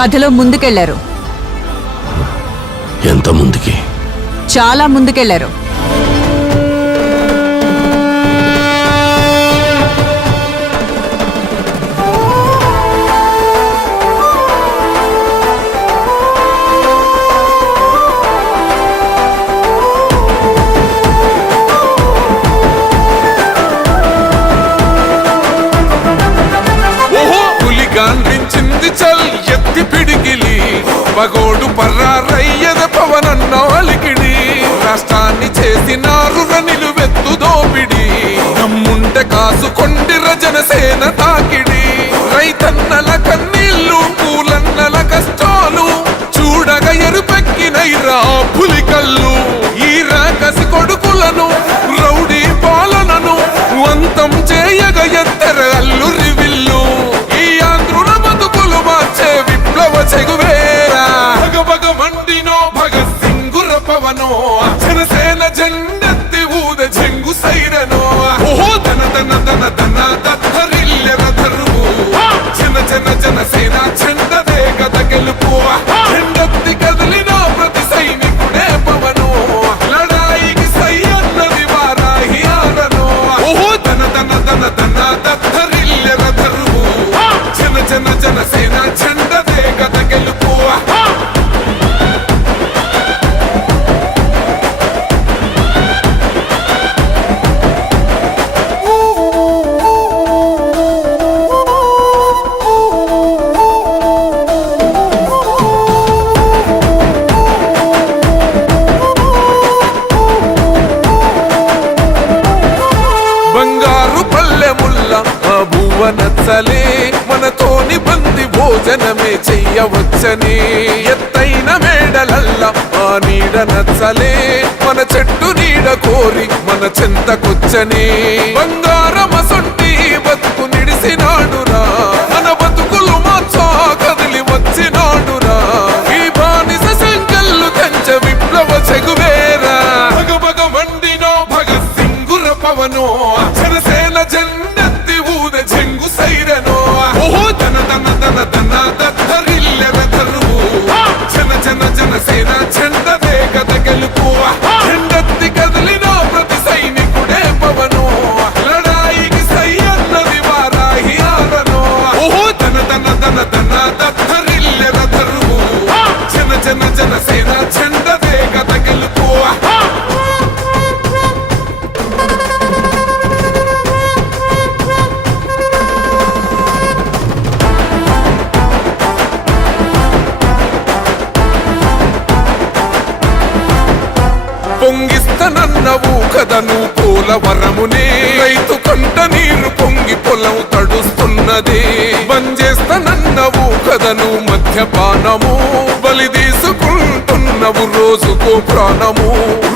కథలో ముందుకెళ్ళారు. ఎంత ముందుకి? చాలా ముందుకెళ్ళారు. పగోడు పర్రారయ్యద పవనన్న అలికిడి. రాష్ట్రాన్ని చేసినారు నిలువెత్తు దోపిడి. నమ్ముంట కాసుకొండి రజనసేన తాకిడి. రైతన్నల కన్నీళ్ళు పూలన్నల కష్టాలు. చూడగ ఎరుపెక్కినైరా పులి కళ్ళు. ఈ రాకసి కొడుకులను రౌడీ పాలనను అంతం చేయగ ఎత్తర అల్లు అసలే మనతోని బంది భోజనమే చెయ్యవచ్చని. ఎత్తైన మేడలల్లా ఆ నీడ నచ్చలే. మన చెట్టు నీడ కోరి మన చెంతకొచ్చని. బంగారమసొంటి బతుకు నిడిసినాడురా. మన బతుకులు మార్చా కదిలి వచ్చినాడురా. ఈ బానిస సంకల్లు కంచ విప్లవ చెగువేరా. భగ భగ మండినో భగత్ సింగుర పవనో. నన్నవు కదను పోలవరమునే రైతు కంట నీరు పొంగి పొలం తడుస్తున్నది. బంజేస్తనన్నవు కదను మద్యపానము బలి తీసుకుంటున్నవు రోజుకో ప్రాణము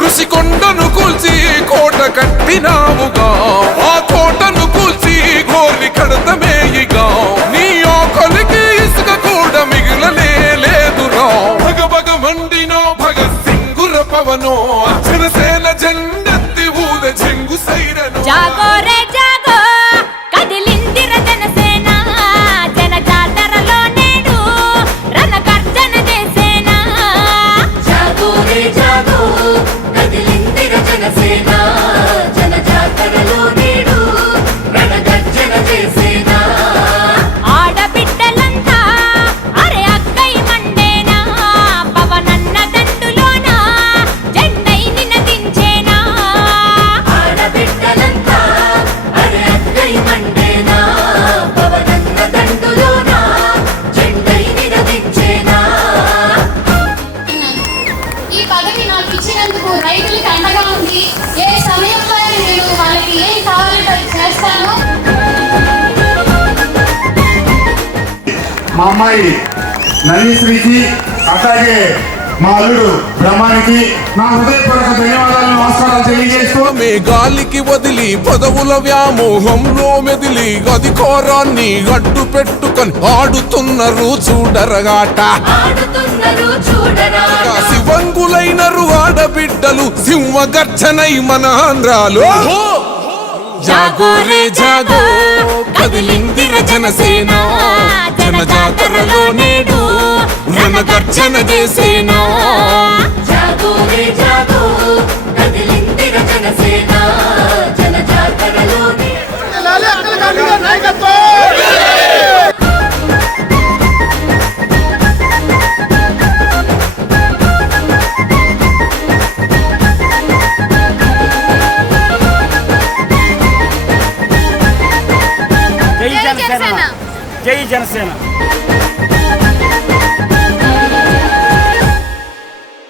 ఋషికొండను కూల్చి కోట కట్టినావుగా. ఆ కోటను కూల్చి గోలి కడతమేయిగా నీ ఆకలికి ఇసుక కూడా మిగిలనే లేదురా. భగ భగ మండినో భగ సింగుర పవనో జనసేన జెండెత్తి ఊద చెంగు సైరను. చేస్తాను. మా అమ్మాయి నవీశ్రీకి అట్లాగే మా అల్లుడు బ్రహ్మానికి నా హృదయపూర్వక ధన్యవాదాలు నమస్కారాలు తెలియజేస్తూ మీ గాలికి వదిలి పదవుల వ్యామోహంలో మెదిలి అధికారాన్ని అడ్డు పెట్టుకొని ఆడుతున్నారు చూడరగాట శివంగులైనరు ఆడబిడ్డలు సింహగర్జనై మన ఆంధ్రాలు. జాగో రే జాగో కదిలిందిర జనసేన జన జాతరలో నేడు రణగర్జన చేసేనా? జాగో రే జాగో కదిలిందిర జనసేన జన జాతరలో జై జై జనసేన